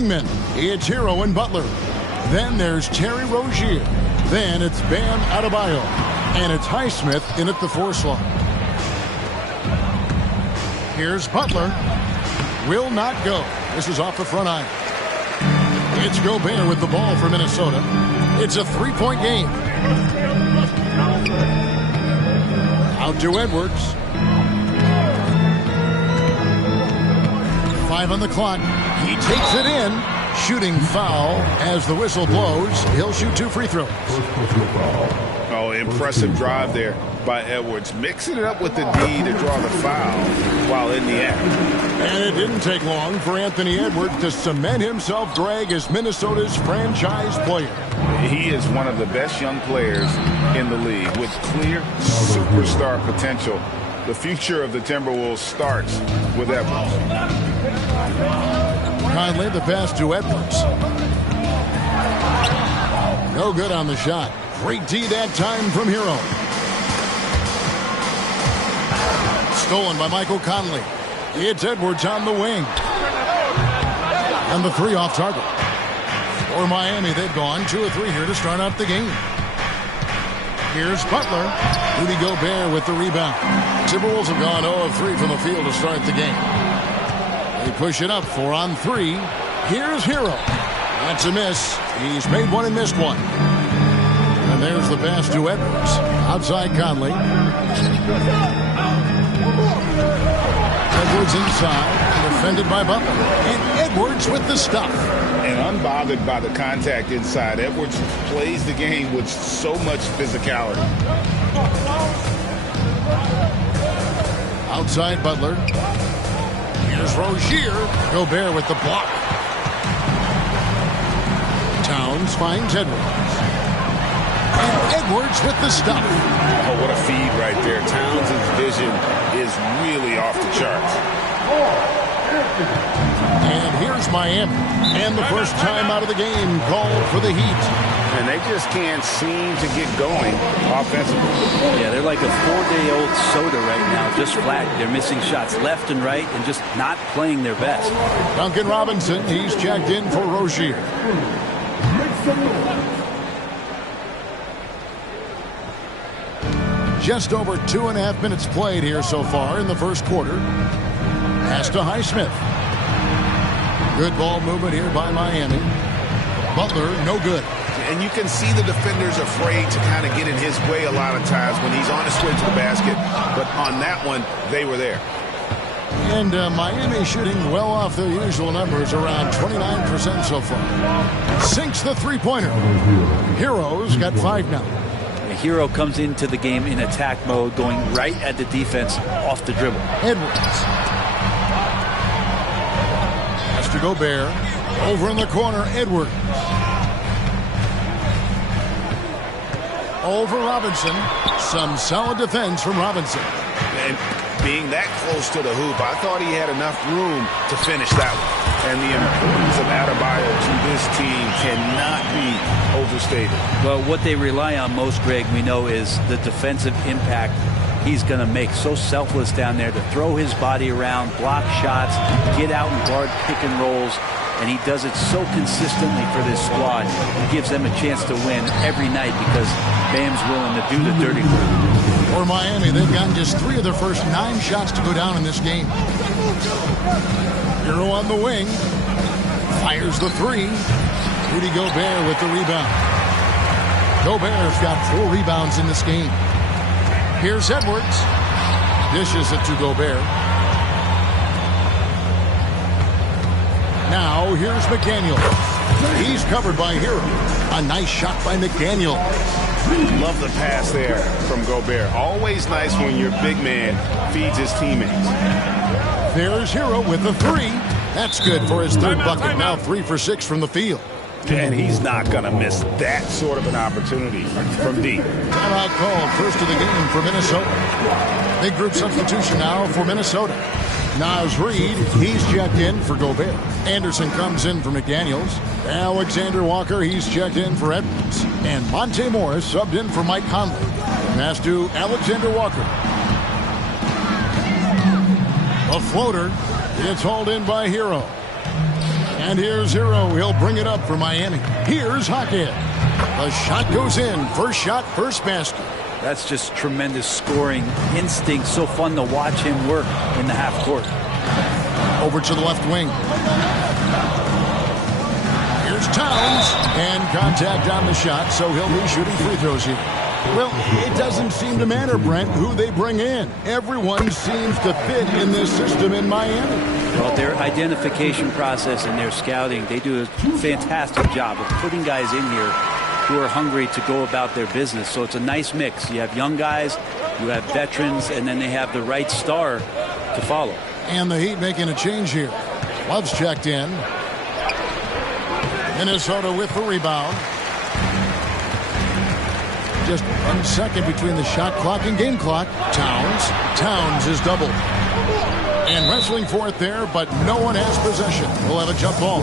wingmen. It's Hero and Butler. Then there's Terry Rozier. Then it's Bam Adebayo. And it's Highsmith in at the 4 slot. Here's Butler. Will not go. This is off the front iron. It's Gobert with the ball for Minnesota. It's a 3-point game. Out to Edwards. 5 on the clock. He takes it in. Shooting foul as the whistle blows. He'll shoot 2 free throws. Oh, impressive drive there by Edwards. Mixing it up with the D to draw the foul while in the act. And it didn't take long for Anthony Edwards to cement himself, Greg, as Minnesota's franchise player. He is one of the best young players in the league with clear superstar potential. The future of the Timberwolves starts with Edwards. Conley, the pass to Edwards. No good on the shot. Great D that time from Hero. Stolen by Michael Conley. It's Edwards on the wing. And the 3 off target. For Miami, they've gone 2 of 3 here to start out the game. Here's Butler. Rudy Gobert with the rebound. Timberwolves have gone 0 of 3 from the field to start the game. They push it up 4 on 3. Here's Hero. That's a miss. He's made 1 and missed 1. And there's the pass to Edwards. Outside Conley. Edwards inside. Defended by Butler. And Edwards with the stuff. And unbothered by the contact inside, Edwards plays the game with so much physicality. Outside Butler. Here's Rozier. Gobert with the block. Towns finds Edwards. And Edwards with the stuff. Oh, what a feed right there. Towns' vision is really off the charts. And here's Miami. And the first time out of the game called for the Heat. And they just can't seem to get going offensively. Yeah, they're like a 4-day-old soda right now, just flat. They're missing shots left and right and just not playing their best. Duncan Robinson, he's checked in for Rozier. Just over 2.5 minutes played here so far in the first quarter. Pass to Highsmith. Good ball movement here by Miami. Butler, no good. And you can see the defenders afraid to kind of get in his way a lot of times when he's on his way to the basket. But on that one, they were there. And Miami shooting well off their usual numbers, around 29% so far. Sinks the three-pointer. Hero's got 5 now. The Hero comes into the game in attack mode, going right at the defense off the dribble. Edwards. Has to Gobert. Over in the corner, Edwards. Over Robinson. Some solid defense from Robinson. And being that close to the hoop, I thought he had enough room to finish that one. And the importance of Adebayo to this team cannot be overstated. Well, what they rely on most, Greg, we know, is the defensive impact he's going to make. So selfless down there to throw his body around, block shots, get out and guard pick and rolls. And he does it so consistently for this squad. He gives them a chance to win every night because Bam's willing to do the dirty work. For Miami, they've gotten just 3 of their first 9 shots to go down in this game. Hero on the wing. Fires the 3. Rudy Gobert with the rebound. Gobert's got 4 rebounds in this game. Here's Edwards. Dishes it to Gobert. Now, here's McDaniel. He's covered by Hero. A nice shot by McDaniel. Love the pass there from Gobert. Always nice when your big man feeds his teammates. There's Hero with the 3. That's good for his 3rd bucket. Now 3 for 6 from the field. And he's not going to miss that sort of an opportunity from deep. Timeout called, first of the game for Minnesota. Big group substitution now for Minnesota. Naz Reid, he's checked in for Gobert. Anderson comes in for McDaniels. Alexander Walker, he's checked in for Edwards. And Monte Morris subbed in for Mike Conley. Pass to Alexander Walker. A floater. It's hauled in by Hero. And here's Hero. He'll bring it up for Miami. Here's Hockett. The shot goes in. First shot, first basket. That's just tremendous scoring instinct. So fun to watch him work in the half court. Over to the left wing. Here's Towns. And contact on the shot, so he'll be shooting free throws here. Well, it doesn't seem to matter, Brent, who they bring in. Everyone seems to fit in this system in Miami. Well, their identification process and their scouting, they do a fantastic job of putting guys in here who are hungry to go about their business. So it's a nice mix. You have young guys, you have veterans, and then they have the right star to follow. And the Heat making a change here. Love's checked in. Minnesota with the rebound. Just 1 second between the shot clock and game clock. Towns is doubled. And wrestling for it there, but no one has possession. We'll have a jump ball.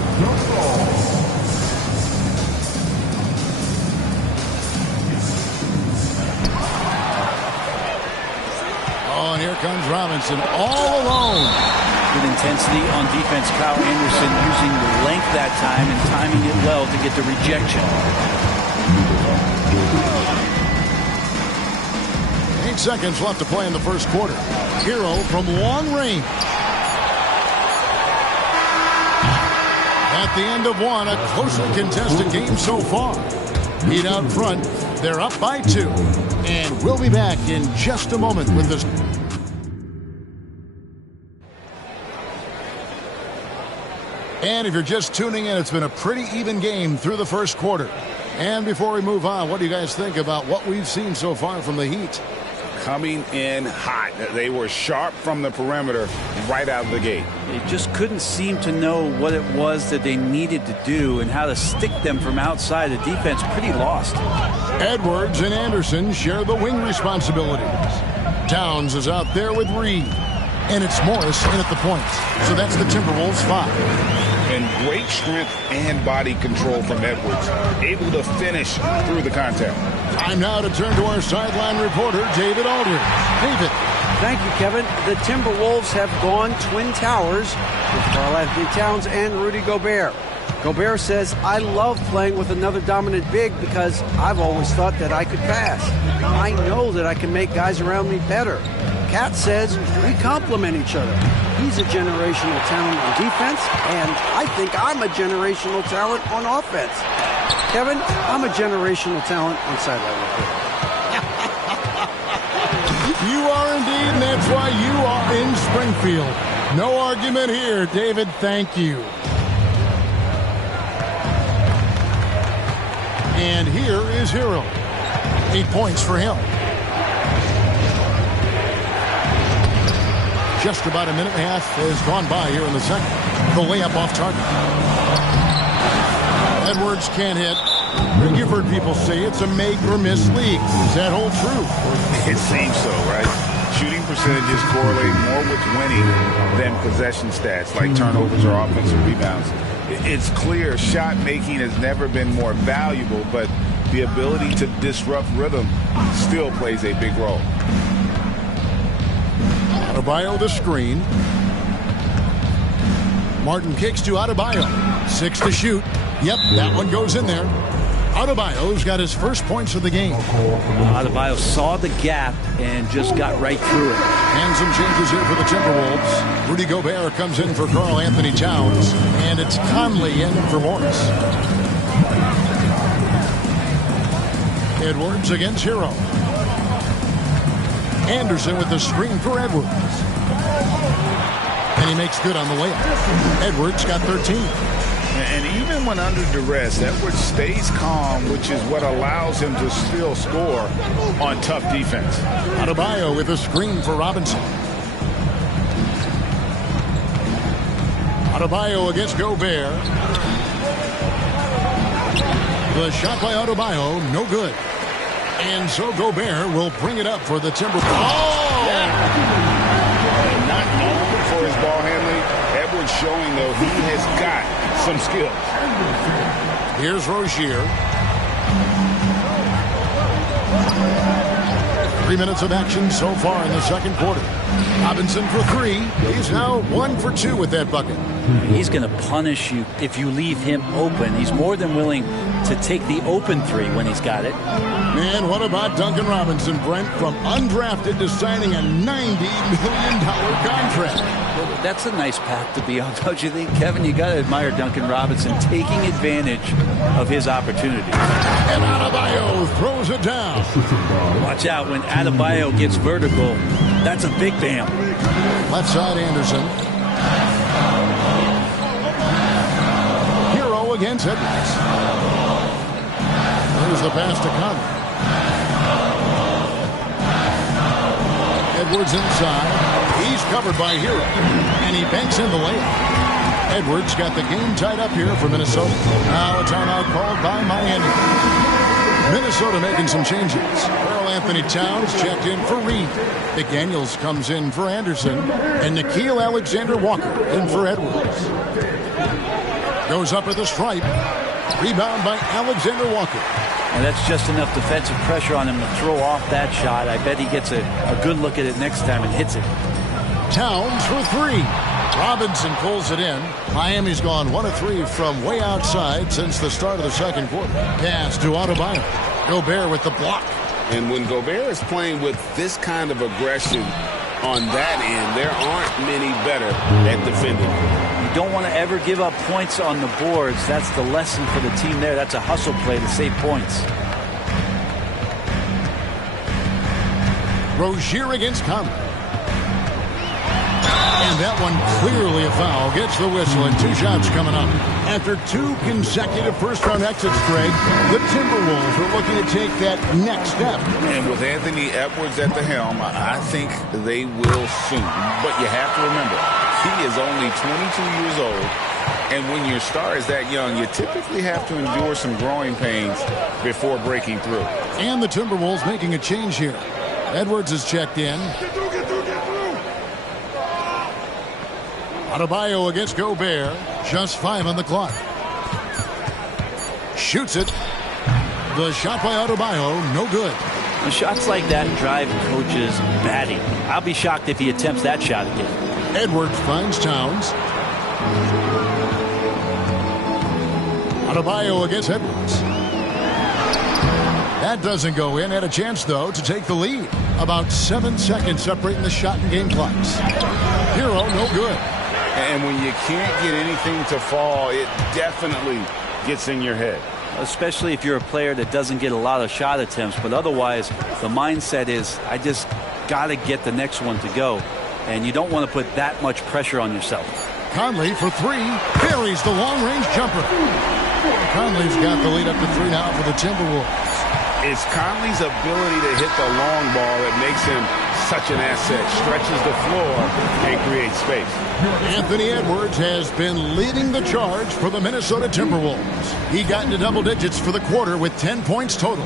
Oh, and here comes Robinson all alone. Good intensity on defense. Kyle Anderson using the length that time and timing it well to get the rejection. 8 seconds left to play in the first quarter. Hero from long range. At the end of one, a closely contested game so far. Heat out front. They're up by 2. And we'll be back in just a moment with this. And if you're just tuning in, it's been a pretty even game through the first quarter. And before we move on, what do you guys think about what we've seen so far from the Heat? Coming in hot. They were sharp from the perimeter right out of the gate. They just couldn't seem to know what it was that they needed to do and how to stick them from outside. The defense pretty lost. Edwards and Anderson share the wing responsibilities. Towns is out there with Reed. And it's Morris in at the point. So that's the Timberwolves 5. And great strength and body control from Edwards. Able to finish through the contact. Time now to turn to our sideline reporter, David Aldridge. David. Thank you, Kevin. The Timberwolves have gone Twin Towers with Karl-Anthony Towns and Rudy Gobert. Gobert says, I love playing with another dominant big because I've always thought that I could pass. I know that I can make guys around me better. Cat says we complement each other. He's a generational talent on defense, and I think I'm a generational talent on offense. Kevin, I'm a generational talent on sideline reporter. You are indeed, and that's why you are in Springfield. No argument here, David. Thank you. And here is Hero. 8 points for him. Just about a minute and a half has gone by here in the second. The layup off target. Edwards can't hit. You've heard people say it's a make or miss league. Does that hold true? It seems so, right? Shooting percentages correlate more with winning than possession stats like turnovers or offensive rebounds. It's clear shot making has never been more valuable, but the ability to disrupt rhythm still plays a big role. Adebayo the screen. Martin kicks to Adebayo. 6 to shoot. Yep, that one goes in there. Adebayo's got his first points of the game. Adebayo saw the gap and just got right through it. And some changes here for the Timberwolves. Rudy Gobert comes in for Karl-Anthony Towns. And it's Conley in for Morris. Edwards against Hero. Anderson with the screen for Edwards. And he makes good on the layup. Edwards got 13. And even when under duress, Edwards stays calm, which is what allows him to still score on tough defense. Adebayo with a screen for Robinson. Adebayo against Gobert. The shot by Adebayo, no good. And so Gobert will bring it up for the Timberwolves. Oh! Yeah. Not known for his ball handling. Edwards showing, though, he has got some skill. Here's Rozier. 3 minutes of action so far in the second quarter. Robinson for three. He's now 1 for 2 with that bucket. He's going to punish you if you leave him open. He's more than willing to take the open three when he's got it. Man, what about Duncan Robinson, Brent? From undrafted to signing a $90 million contract. Well, that's a nice path to be on, don't you think, Kevin? You got to admire Duncan Robinson taking advantage of his opportunity. And Adebayo throws it down. Watch out when Adebayo gets vertical. That's a big bam. Left side Anderson. Hero against Edwards. There's the pass to Conley. Edwards inside. He's covered by Hero. And he banks in the layup. Edwards got the game tied up here for Minnesota. Now a timeout called by Miami. Minnesota making some changes. Karl Anthony Towns checked in for Reed. McDaniels comes in for Anderson. And Nickeil Alexander-Walker in for Edwards. Goes up at the stripe. Rebound by Alexander-Walker. And that's just enough defensive pressure on him to throw off that shot. I bet he gets a good look at it next time and hits it. Towns for three. Robinson pulls it in. Miami's gone 1 of 3 from way outside since the start of the second quarter. Pass to Adebayo. Gobert with the block. And when Gobert is playing with this kind of aggression on that end, there aren't many better at defending. You don't want to ever give up points on the boards. That's the lesson for the team there. That's a hustle play to save points. Rozier against Conley. And that one clearly a foul. Gets the whistle and 2 shots coming up. After 2 consecutive first-round exits, Greg, the Timberwolves are looking to take that next step. And with Anthony Edwards at the helm, I think they will soon. But you have to remember, he is only 22 years old. And when your star is that young, you typically have to endure some growing pains before breaking through. And the Timberwolves making a change here. Edwards is checked in. Adebayo against Gobert. Just 5 on the clock. Shoots it. The shot by Adebayo, no good. The shots like that drive coaches batty. I'll be shocked if he attempts that shot again. Edwards finds Towns. Adebayo against Edwards. That doesn't go in. Had a chance, though, to take the lead. About 7 seconds separating the shot and game clocks. Hero, no good. And when you can't get anything to fall, it definitely gets in your head. Especially if you're a player that doesn't get a lot of shot attempts. But otherwise, the mindset is, I just got to get the next one to go. And you don't want to put that much pressure on yourself. Conley for 3. Buries the long-range jumper. Conley's got the lead up to 3 now for the Timberwolves. It's Conley's ability to hit the long ball that makes him such an asset. Stretches the floor and creates space. Anthony Edwards has been leading the charge for the Minnesota Timberwolves. He got into double digits for the quarter with 10 points total.